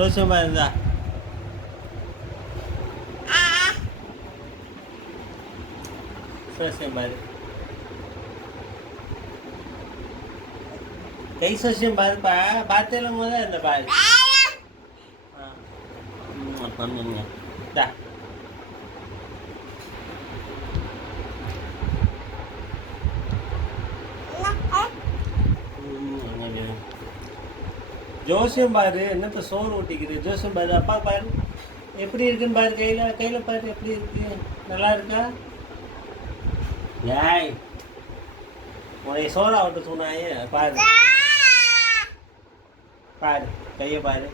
ரோஷமா இருந்தா சோசியம் பாரு கை சோசியம் பாருப்பா பார்த்தேல போத இந்த பாரு ஜோசியம் பாரு என்னத்த சோறு ஊட்டிக்குது ஜோசியம் பாரு அப்பா பாரு எப்படி இருக்குன்னு பாரு கையில் பாரு எப்படி இருக்கு நல்லா இருக்கா ஏய் உன்னை சோறா விட்டு சொன்னாயே பாரு பாரு கையை பாரு